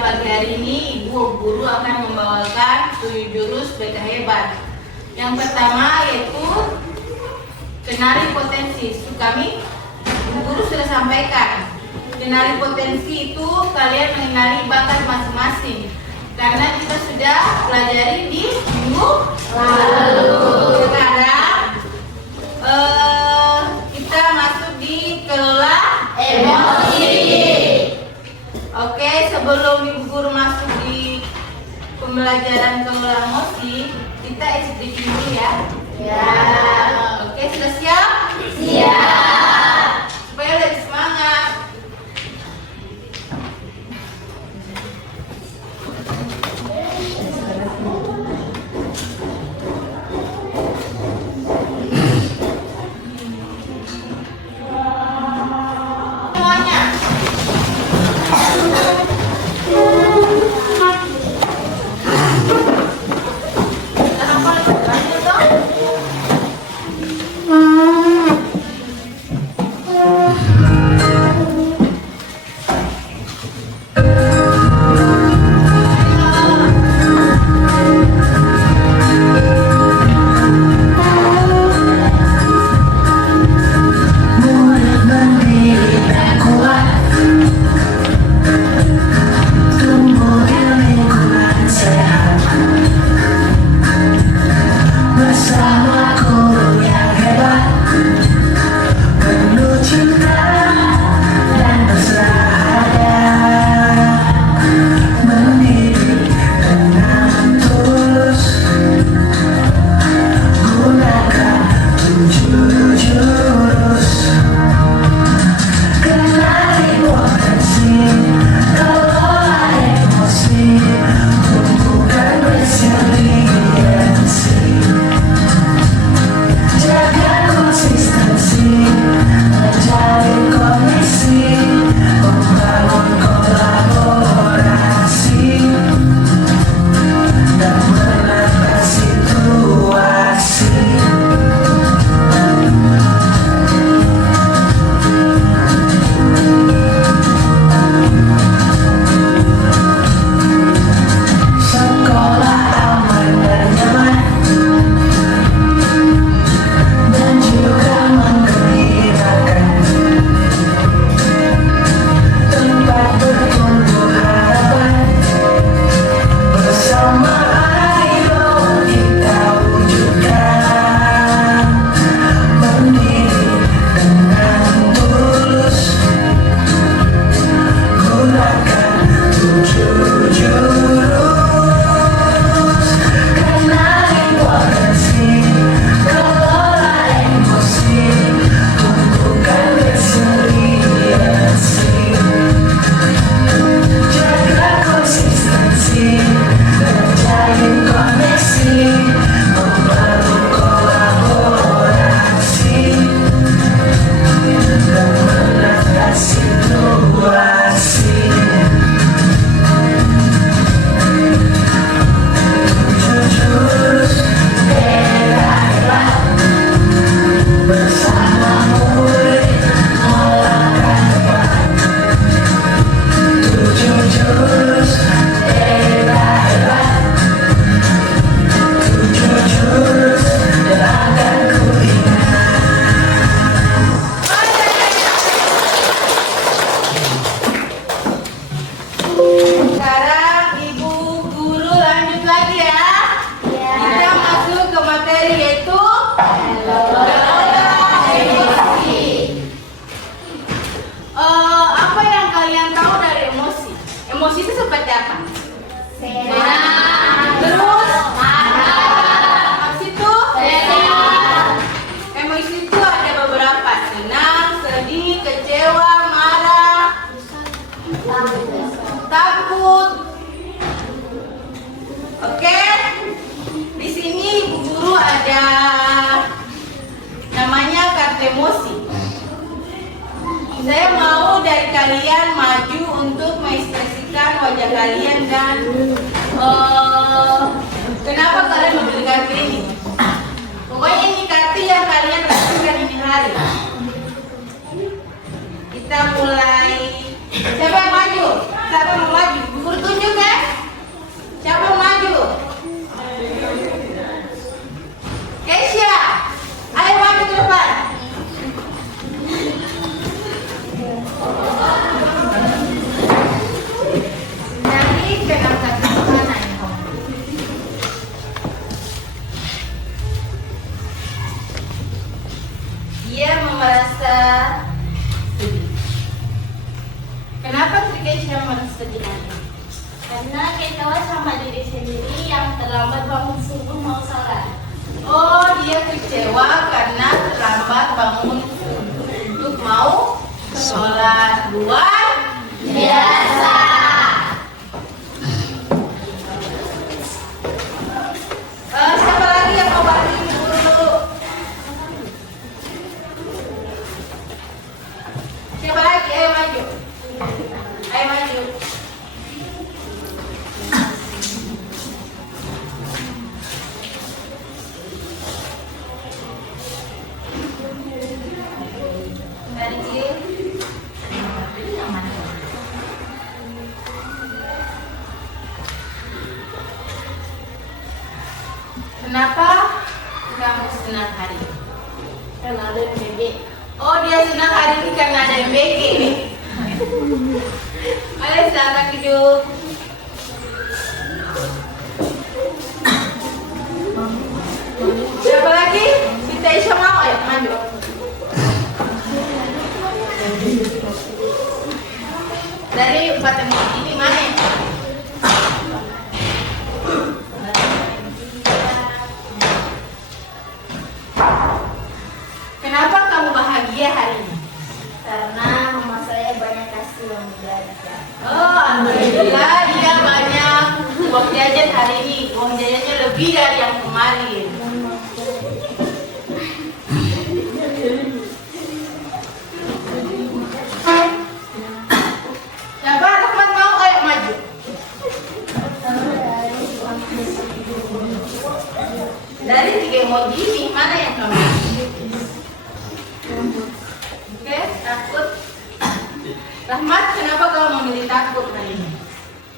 pagi hari ini Ibu Guru akan membawakan 7 jurus BK hebat. Yang pertama yaitu kenali potensi. Kami Ibu Guru sudah sampaikan. Kenali potensi itu kalian mengenali bakat masing-masing. Karena kita sudah pelajari di minggu lalu. Sekarang kita masuk di kelola emosi. Oke, sebelum Ibu Guru masuk di pembelajaran kelola emosi, kita SDG dulu ya. Ya. Oke, sudah siap? Siap. Supaya lebih semangat. Sekarang Ibu Guru lanjut lagi ya. Kita masuk ke materi yaitu kelola emosi. Apa yang kalian tahu dari emosi? Emosi itu seperti apa? Senang. Terus marah. Habis itu emosi itu ada beberapa: senang, sedih, kecewa, marah, takut. Oke, di sini Ibu Guru ada namanya kartu emosi. Saya mau dari kalian maju untuk mengekspresikan wajah kalian dan kenapa kalian membeli kartu ini. Pokoknya ini kartu yang kalian rasakan ini hari. Kita mulai. Siapa yang maju? Siapa yang mau maju? Ibu Guru tunjuk kan? Siapa yang maju? Keisha, ayo maju ke depan. Dari pegang kaki kanan. Dia merasa sedih. Kenapa Keisha merasa sedih? Karena kecewa sama diri sendiri yang terlambat bangun subuh mau sholat. Oh, dia kecewa karena terlambat bangun untuk mau sholat. Luar Biasa. Siapa lagi yang mau bantuin dulu? Siapa lagi? Ayo maju. Ayo maju. Dari kiri. Kenapa kamu senang hari ini? Karena ada MBG. Oh, dia senang hari ini karena ada MBG. Ayo silakan duduk. Siapa lagi? Sita Isya mau? Ayo maju. Dari 4 emoji ini mana? Kenapa kamu bahagia hari ini? Karena mama saya banyak kasih uang jajan. Oh, alhamdulillah dia banyak uang jajan hari ini. Uang jajannya lebih dari yang kemarin. Siapa Rahmat mau? Ayo maju. Dari 3 emoji ini mana yang kamu? Oke, takut. Rahmat, kenapa kamu memilih takut hari ini?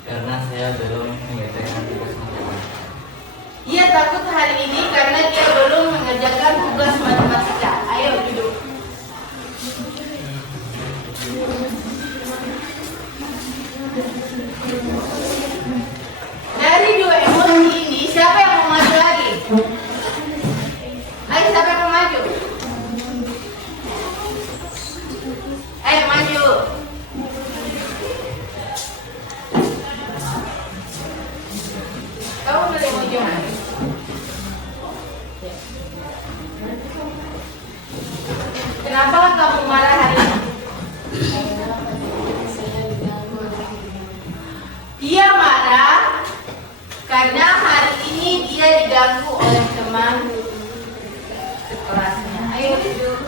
Karena saya belum mengerjakan tugas matematika. Ia takut hari ini karena dia belum mengerjakan tugas matematika. Ayo duduk. Dari 2 emoji ini, siapa yang mau maju lagi? Ayo, siapa yang mau maju? Ayo maju. Kamu boleh emoji mana? Kenapa kamu marah hari ini? Dia marah karena hari ini dia diganggu oleh teman sekelasnya. Ayo duduk.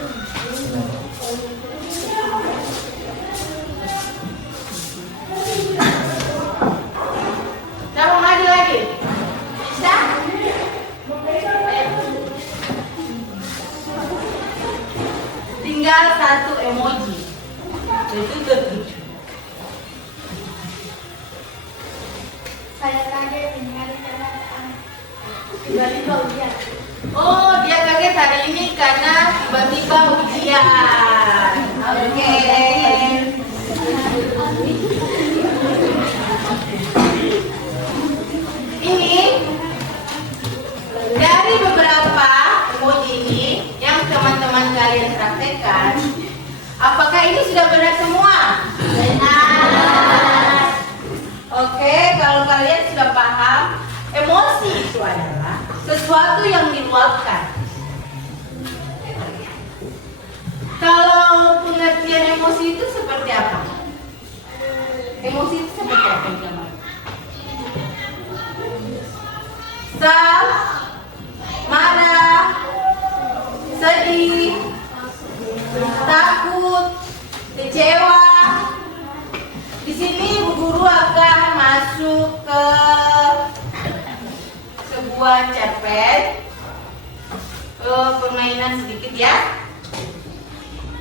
Kamu maju lagi? Bisa? Tinggal 1 emoji. Itu tertuju. Saya kaget dengar kenyataan. Tiba-tiba hujan. Oh, dia kaget hari ini karena tiba-tiba ujian. Oke. Ini dari beberapa emoji ini yang teman-teman kalian praktekkan, apakah ini sudah benar semua? Benar. Oke, kalau kalian sudah paham, emosi itu adalah sesuatu yang diluapkan. Kalau pengertian emosi itu seperti apa? Emosi itu seperti apa? Kesal, marah, sedih, takut, kecewa. Di sini Bu Guru akan masuk ke sebuah cerpen, permainan sedikit ya.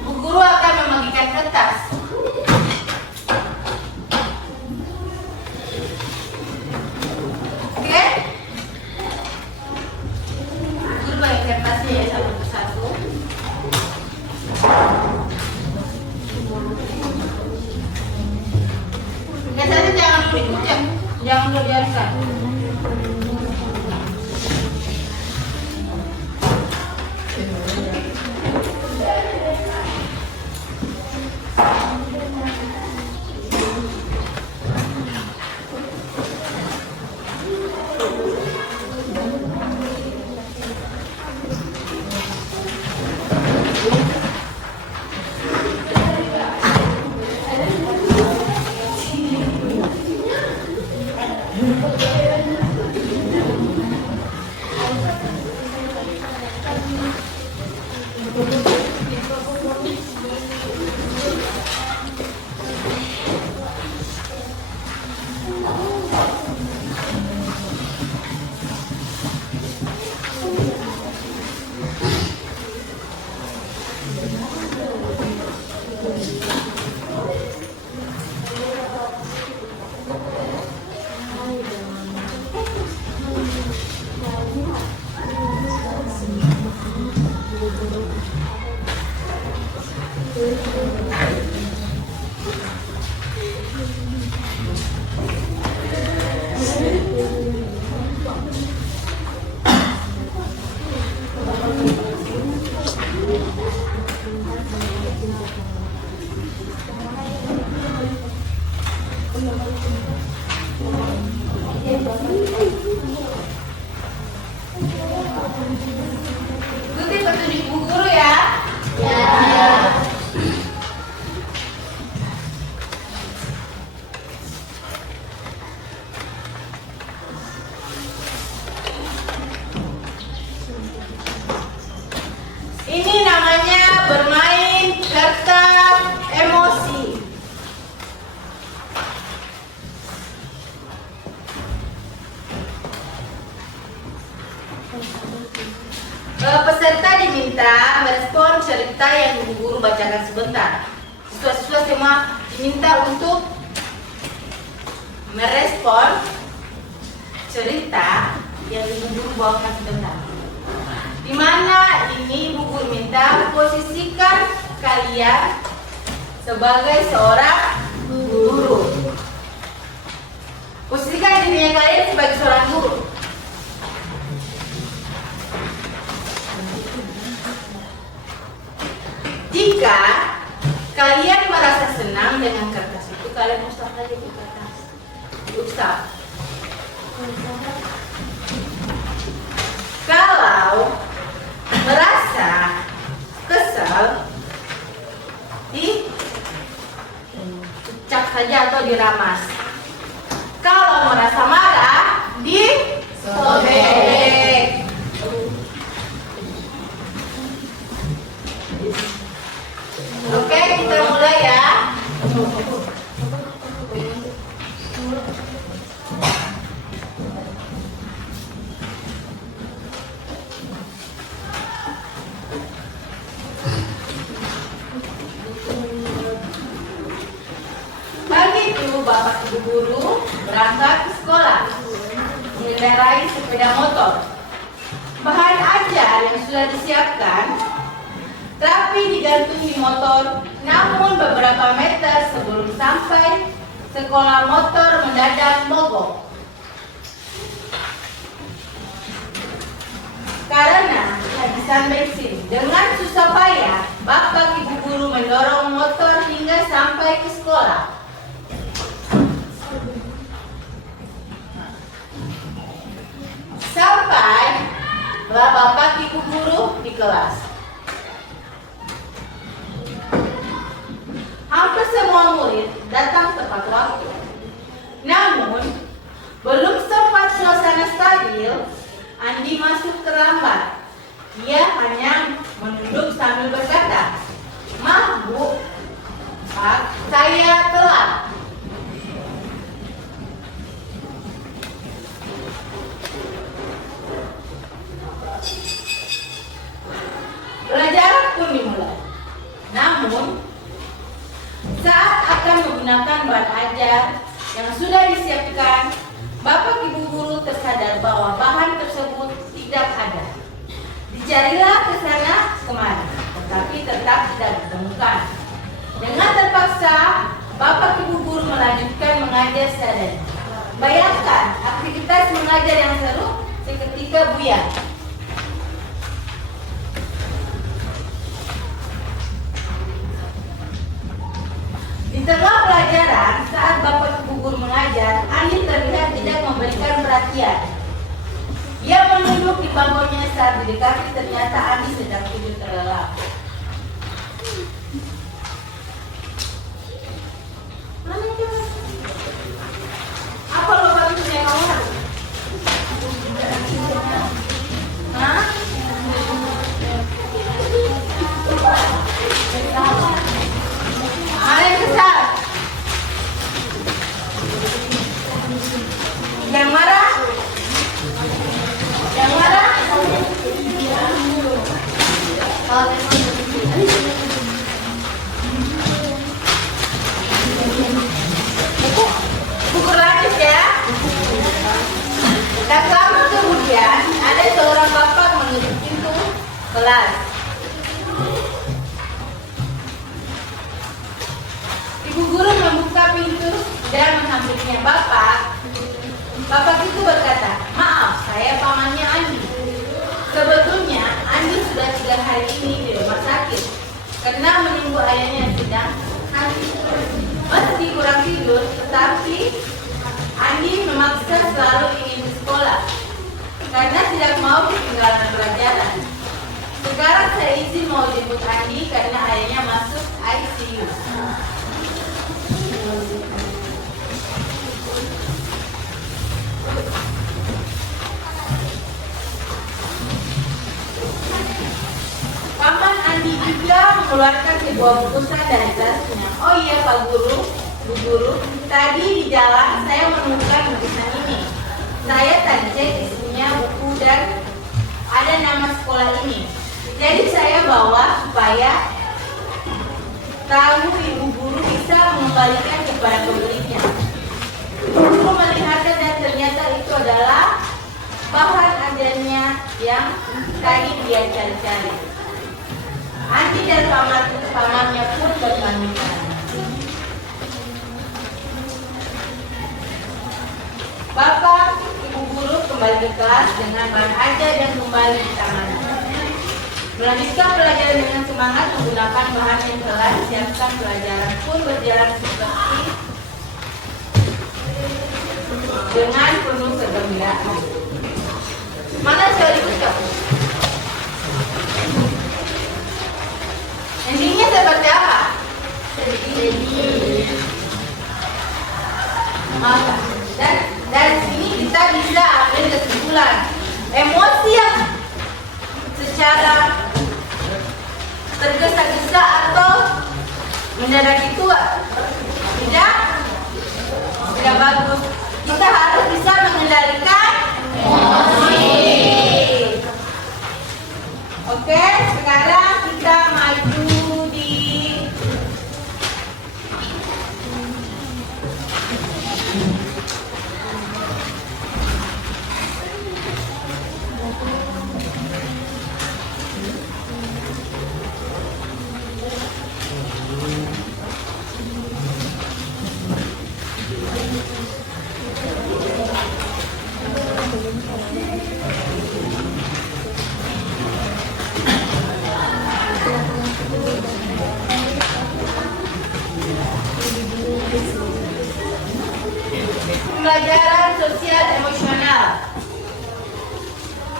Bu Guru akan membagikan kertas. Jangan kau biarkan. Ikuti petunjuk Bu Guru ya. Ini namanya bermain kertas emosi. Peserta diminta merespon cerita yang Bu Guru bacakan sebentar. Siswa-siswa semua diminta untuk merespon cerita yang Bu Guru bawakan sebentar. Di mana ini Bu Guru minta posisikan kalian sebagai seorang guru. Posisikan dirinya kalian sebagai seorang guru. Jika kalian merasa senang dengan kertas itu, kalian usap saja di kertas. Usap. Kalau merasa kesal, dicap saja atau diramas. Kalau merasa marah, disobek. Oke, kita mulai ya. Pagi itu Bapak Ibu Guru berangkat ke sekolah, mengendarai sepeda motor. Bahan ajar yang sudah disiapkan rapi digantung di motor, namun beberapa meter sebelum sampai sekolah motor mendadak mogok. Karena kehabisan bensin, dengan susah payah Bapak Ibu Guru mendorong motor hingga sampai ke sekolah. Sampai Bapak Ibu Guru di kelas. Hampir semua murid datang tepat waktu. Namun, belum sempat suasana stabil, Andi masuk terlambat. Dia hanya menunduk sambil berkata, "Maaf Bu, Pak, saya telat." Pelajaran pun dimulai. Namun, saat akan menggunakan bahan ajar yang sudah disiapkan, Bapak Ibu Guru tersadar bahwa bahan tersebut tidak ada. Dicarilah ke sana kemari, tetapi tetap tidak ditemukan. Dengan terpaksa, Bapak Ibu Guru melanjutkan mengajar seadanya. Bayangkan aktivitas mengajar yang seru seketika buyar. Di tengah pelajaran, saat Bapak Ibu guru mengajar, Andi terlihat tidak memberikan perhatian. Ia menunduk di bangkunya saat didekati, ternyata Andi sedang tidur terlelap. Apa lo baru punya kawan? Hah? Mana yang kesal? Yang marah? Yang marah? Buku lapis ya. Tak lama kemudian ada seorang bapak mengetuk pintu kelas. Ibu guru membuka pintu dan menghampirinya. Bapak itu berkata, "Maaf, saya pamannya Andi. Sebetulnya Andi sudah 3 hari ini di rumah sakit karena menunggu ayahnya yang sedang sakit. Meski kurang tidur, tetapi Andi memaksa selalu ingin ke sekolah karena tidak mau ketinggalan pelajaran. Sekarang saya izin mau jemput Andi karena ayahnya masuk ICU." Paman Andi juga mengeluarkan sebuah bungkusan dari tasnya. "Oh iya Pak Guru, Bu Guru, tadi di jalan saya menemukan bungkusan ini. Saya tadi cek isinya buku dan ada nama sekolah ini. Jadi saya bawa supaya tahu Ibu Guru bisa mengembalikan kepada pembelinya." Guru melihatnya dan ternyata itu adalah bahan ajarnya yang tadi dia cari-cari. Andi dan pamannya pun berpamitan. Bapak, Ibu Guru kembali ke kelas dengan bahan ajar yang kembali di tangannya. Melanjutkan pelajaran dengan semangat menggunakan bahan yang telah disiapkan. Pelajaran pun berjalan seperti dengan penuh kegembiraan. Mana sudah dibuka? Endingnya seperti apa? Sedih. Maka dari sini kita bisa ambil kesimpulan emosi yang secara tergesa-gesa atau mendadak itu tidak bagus. Kita harus bisa mengendalikan emosi. Oke, sekarang kita maju di pembelajaran sosial emosional.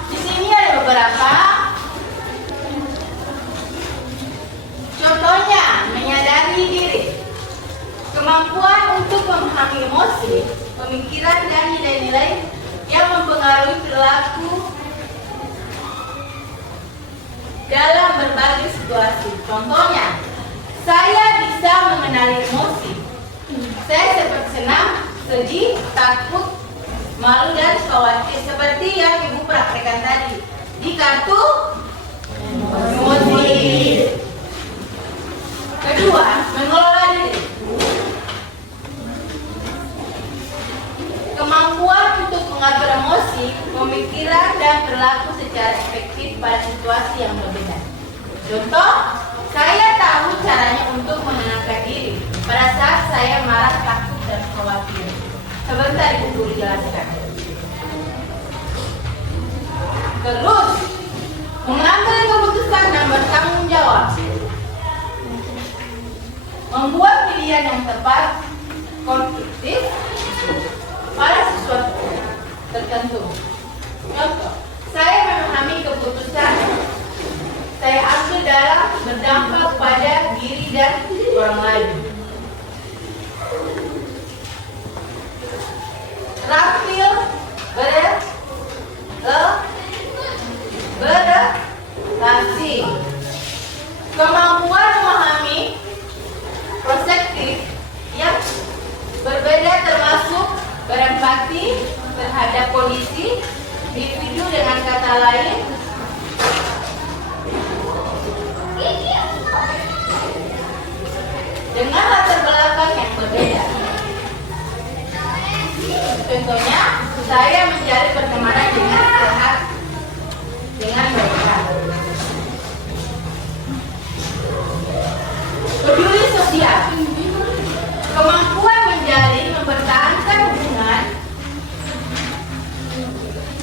Di sini ada beberapa. Contohnya, menyadari diri, kemampuan untuk memahami emosi, pemikiran dan nilai-nilai yang mempengaruhi perilaku dalam berbagai situasi. Contohnya, saya bisa mengenali emosi. Saya seperti senang, sedih, takut, malu, dan khawatir. Seperti yang Ibu praktekkan tadi di kartu emosi. Kedua, mengelola diri. Kemampuan untuk mengatur emosi, pemikiran, dan berlaku secara efektif pada situasi yang berbeda. Contoh, saya tahu caranya untuk menenangkan diri pada saat saya marah, takut, dan khawatir. Sebentar Ibu Guru jelaskan. Terus mengambil keputusan dan bertanggung jawab. Membuat pilihan yang tepat, konstruktif pada sesuatu tertentu. Contoh, saya memahami keputusan saya ambil dalam berdampak pada diri dan orang lain. Terampil beradaptasi, kemampuan memahami perspektif yang berbeda termasuk berempati terhadap kondisi individu, dengan kata lain dengan latar belakang yang berbeda. Contohnya, saya mencari pertemanan dengan sehat dengan mereka. Peduli sosial, kemampuan menjalin mempertahankan hubungan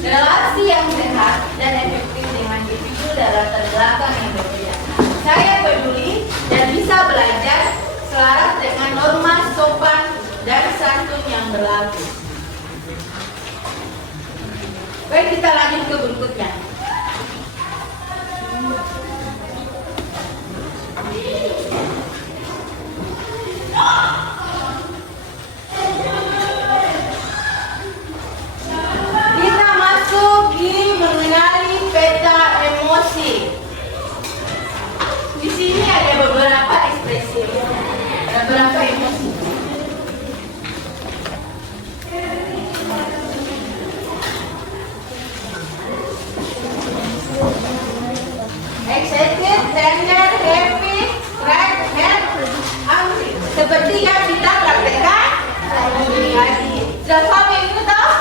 relasi yang sehat dan efektif dengan individu dan latar belakang yang berbeda. Saya peduli dan bisa belajar selaras dengan norma sopan dan santun yang berlaku. Baik, kita lanjut ke berikutnya. Kita masuk di mengenali peta emosi. Di sini ada beberapa ekspresi, ada beberapa emosi. Excited, tender, happy, sad, angry. Seperti yang kita praktekkan tadi. Sudah paham yang itu toh?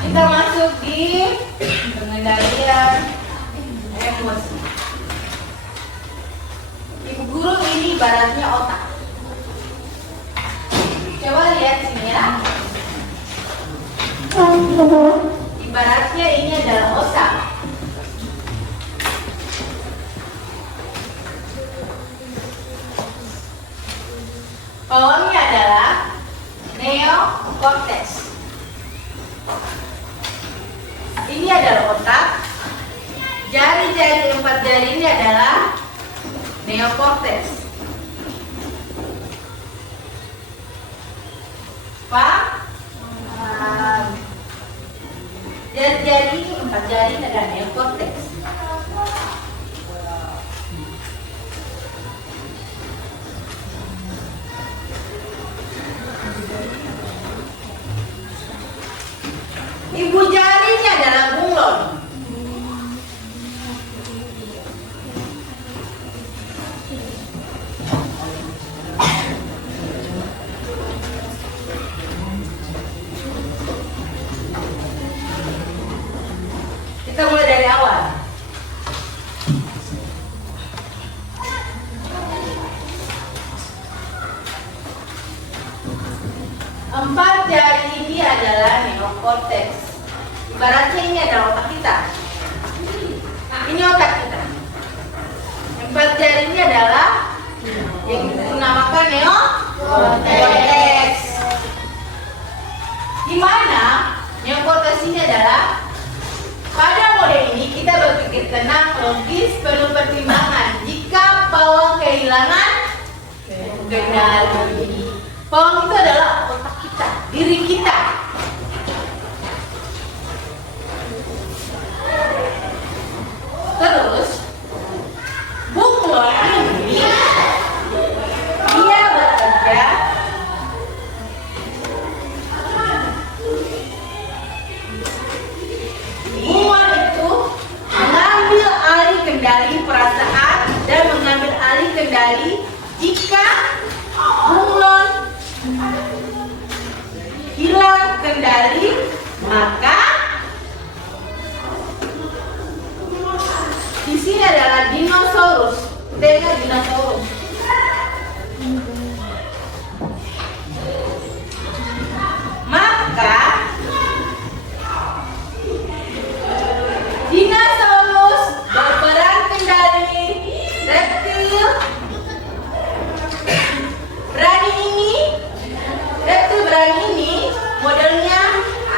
Kita masuk di pengendalian emosi. Ibu guru ini ibaratnya otak. Coba lihat sini ya. Ibaratnya ini adalah otak. Bawahnya adalah neokortex. Ini adalah otak. Jari-jari 4 jari ini adalah neokortex. Paham? Jari-jari 4 jari ini adalah neokortex. Ibu jarinya adalah bunglon. Kita mulai dari awal. Empat jari ini adalah neokortex. Ibaratnya ini adalah otak kita. Ini otak kita. 4 jari ini adalah yang dinamakan neokortex. Di mana neokortex ini adalah pada model ini kita berpikir tenang, logis, penuh pertimbangan. Jika pawang kehilangan kendali. Pawang itu adalah otak kita, diri kita. Terus bunglon ini dia bekerja bunglon itu mengambil alih kendali perasaan dan mengambil alih kendali jika bunglon Maka di sini adalah dinosaurus. Dengar dinosaurus. Maka dinosaurus berperan kendali reptil. Reptil berani ini modelnya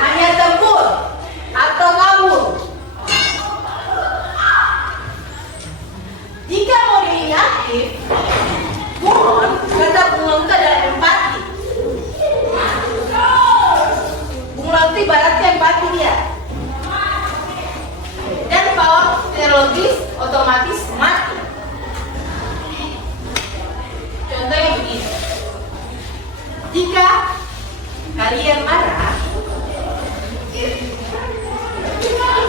hanya tempur atau kabur. Jika mode ini aktif, bunglon kata bunglon itu adalah empati. Bunglon itu ibaratnya empati dia. Dan power psikologis otomatis mati. Contohnya begini. Jika kalian marah,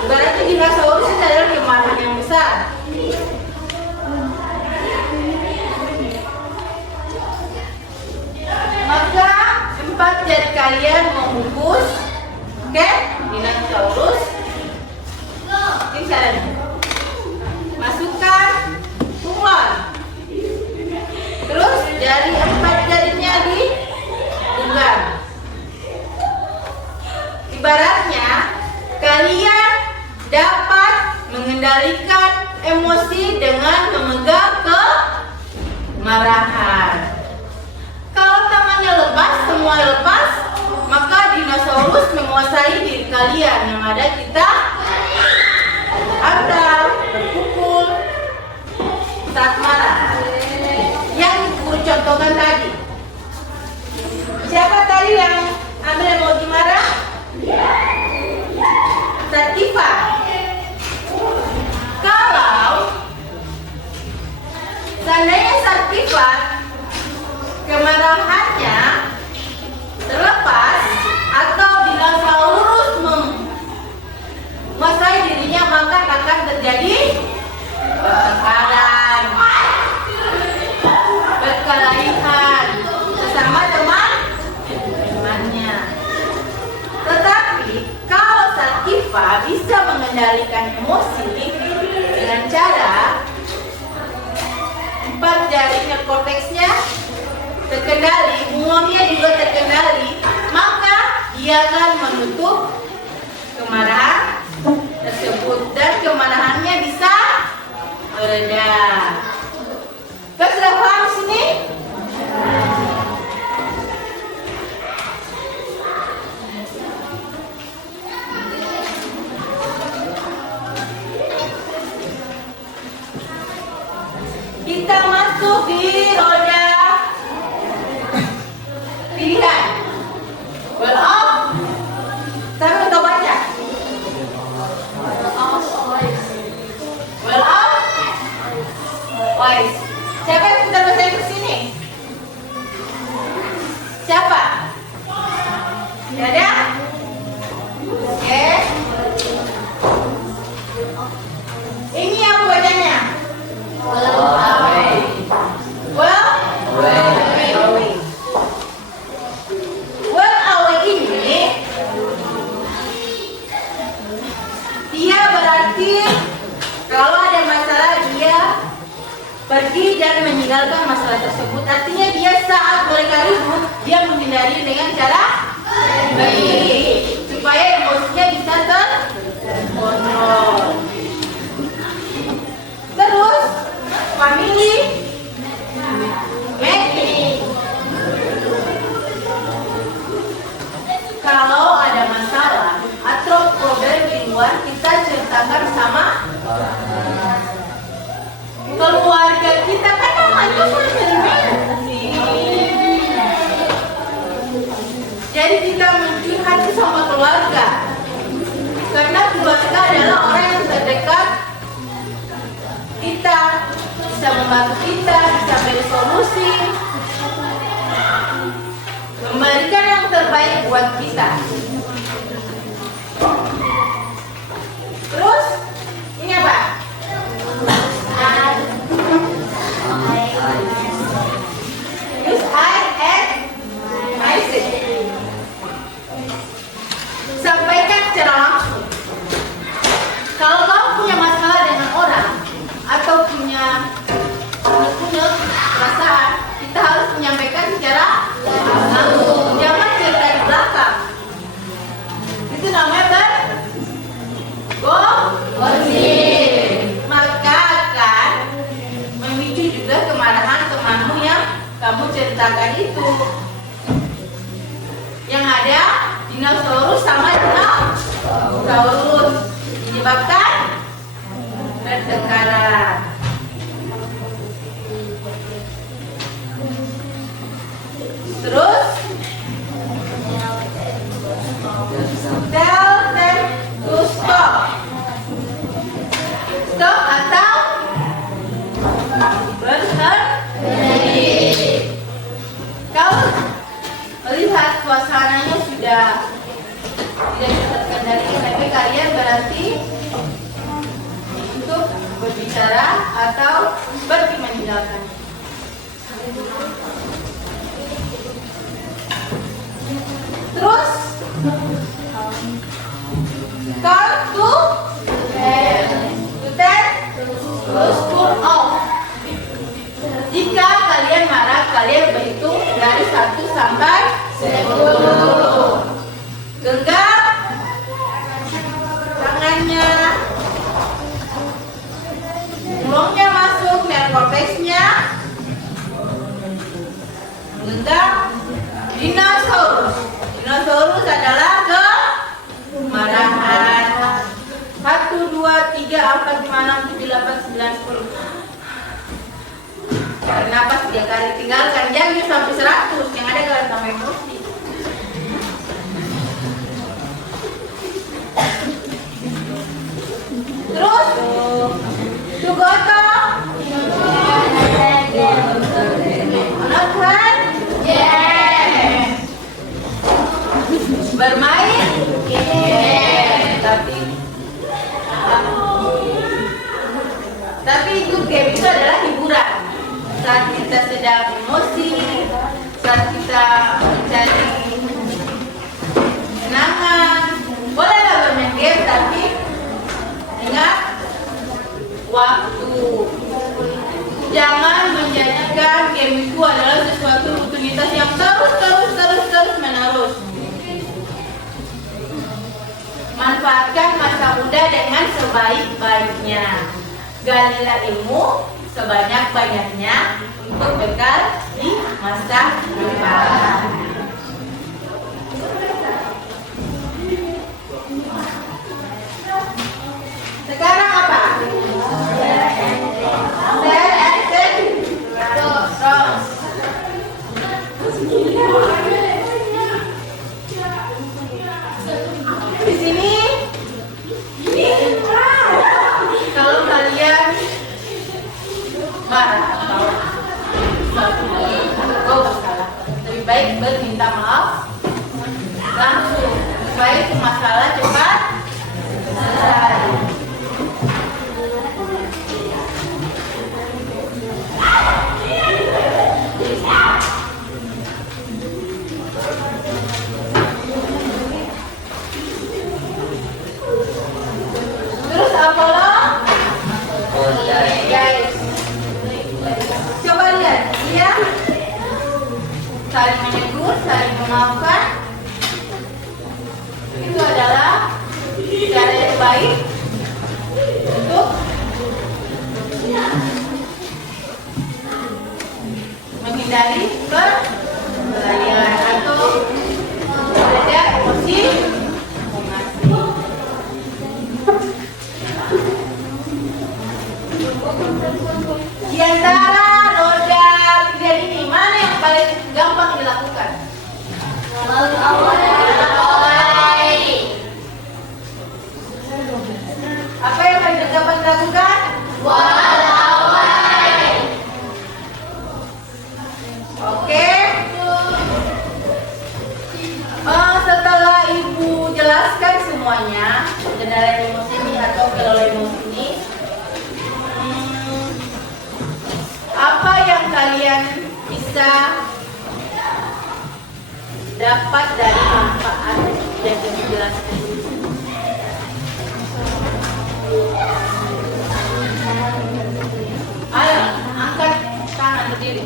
berarti dinosaurus itu adalah kemarahan yang besar. Maka 4 jari kalian membungkus, oke? Dinosaurus. Ini caranya. Masukkan bunglon. Terus jari 4 jarinya digenggam. Ibaratnya kalian dapat mengendalikan emosi dengan memegang kemarahan. Kalau tangannya lepas, semua lepas, maka dinosaurus menguasai diri kalian. Yang ada kita atau berpukul saat marah. Yang guru contohkan tadi. Siapa tadi yang ambil emoji marah? Sativa. Kalau seandainya Sativa kemarahannya terlepas atau dinosaurus menguasai dirinya, maka akan terjadi pertengkaran, perkelahian sesama temannya. Tetapi kalau Sativa bisa mengendalikan emosi dengan cara 4 jarinya korteksnya terkendali, bunglonnya juga terkendali, maka dia akan menutup kemarahan tersebut dan kemarahannya bisa mereda. Kau sudah paham sini? Kita masuk di roda pilihan. Well off. Sampai kita baca. Well off. Wise. Siapa yang putar bahasa Inggris sini? Siapa? Tidak ada? Oke. Ini apa bacanya? Well away ini dia berarti kalau ada masalah dia pergi dan meninggalkan masalah tersebut. Artinya dia saat mereka ribut dia menghindari dengan cara baik supaya emosinya bisa terkontrol. Terus family meeting. Kalau ada masalah atau problem di luar, kita ceritakan sama keluarga kita, kan itu family. Jadi kita mencurhat sama keluarga, karena keluarga adalah orang yang terdekat kita, bisa membantu kita, bisa beri solusi, memberikan yang terbaik buat kita. Terus ini apa? Use I and message. Sampaikan dinosaurus sama dinosaurus menyebabkan pertengkaran. Terus tell them to stop. Stop atau berhenti. Kalau melihat suasananya sudah tidak terkendali, tapi kalian berarti untuk berbicara atau pergi meninggalkan. Terus count to 10, terus turn off. Jika kalian marah, kalian berhitung dari 1 sampai 10. Genggam tangannya, mulutnya masuk neokorteksnya, genggam dinosaurus. Dinosaurus adalah kemarahan. 1, 2, 3, 4, 5, 6, 7, 8, 9, 10. Napas 3 kali, tinggalkan jangan sampai 100. Yang ada kalian tambah emosi. Terus Tugoto melakukan bermain tapi itu game itu adalah hiburan. Saat kita sedang emosi, saat kita mencari kenangan, bolehlah bermain game, tapi ingat waktu. Jangan menjadikan game itu adalah sesuatu rutinitas yang terus menerus. Manfaatkan masa muda dengan sebaik-baiknya. Galilah ilmu sebanyak-banyaknya untuk bekal di masa depan. Sekarang apa? Share and di sini kalau kalian marah atau salah, lebih baik berminta maaf langsung supaya masalah cepat selesai. Terus Apollo, guys, coba lihat, dia saling menegur, saling memaafkan. Itu adalah cara yang baik untuk menghindari perkelahian atau ada emosi. Di antara roda pilihan ini, mana yang paling gampang dilakukan? Apa yang paling gampang dilakukan? Oke. Setelah Ibu jelaskan semuanya, kendala emosi ini atau kelola emosi ini, apa yang kalian bisa dapat dari manfaat yang dijelaskan? Ayo, angkat tangan berdiri.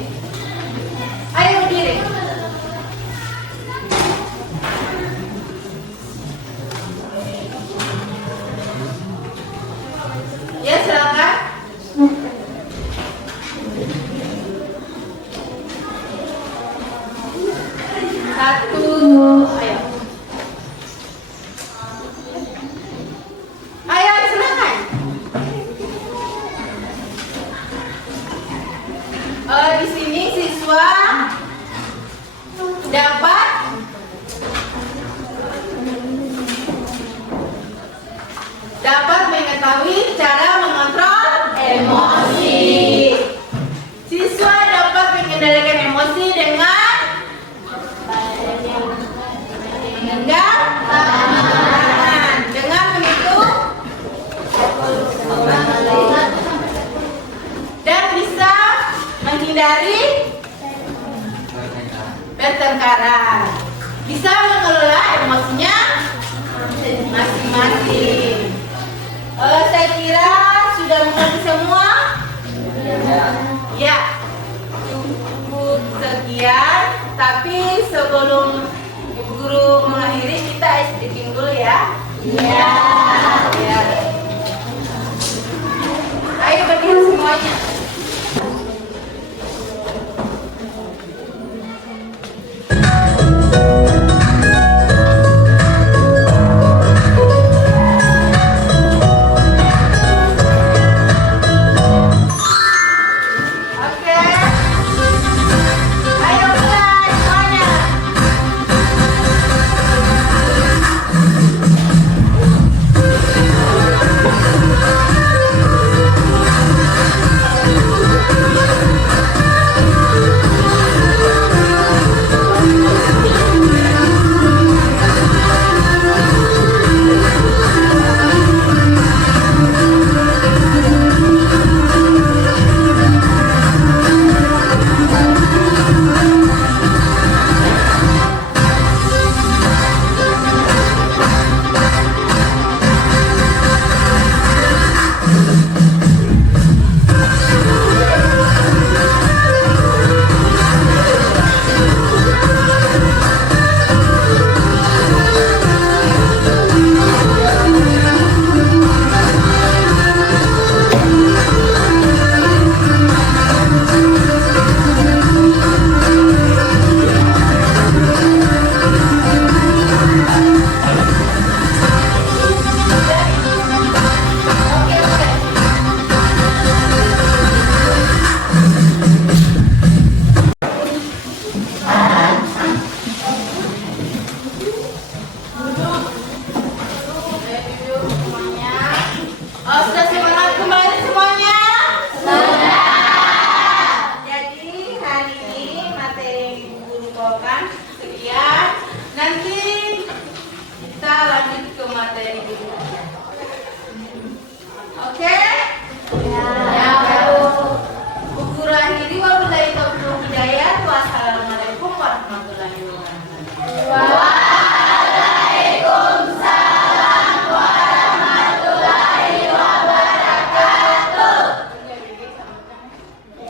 Ayo berdiri. Ya, silakan. Satu, ayo. dapat mengetahui cara mengontrol emosi. Siswa dapat mengendalikan emosi dengan menggenggam tangan, dengan menghitung, dan bisa menghindari pertengkaran. Bisa mengelola emosinya masing-masing. Saya kira sudah mengerti semua. Ya, cukup sekian. Tapi sebelum Ibu Guru mengakhiri, kita SDP dulu ya. Ya. Ayo berdiri semuanya. Oke? Ya. Bu Guru akhiri wabillahi taufiq wal hidayah.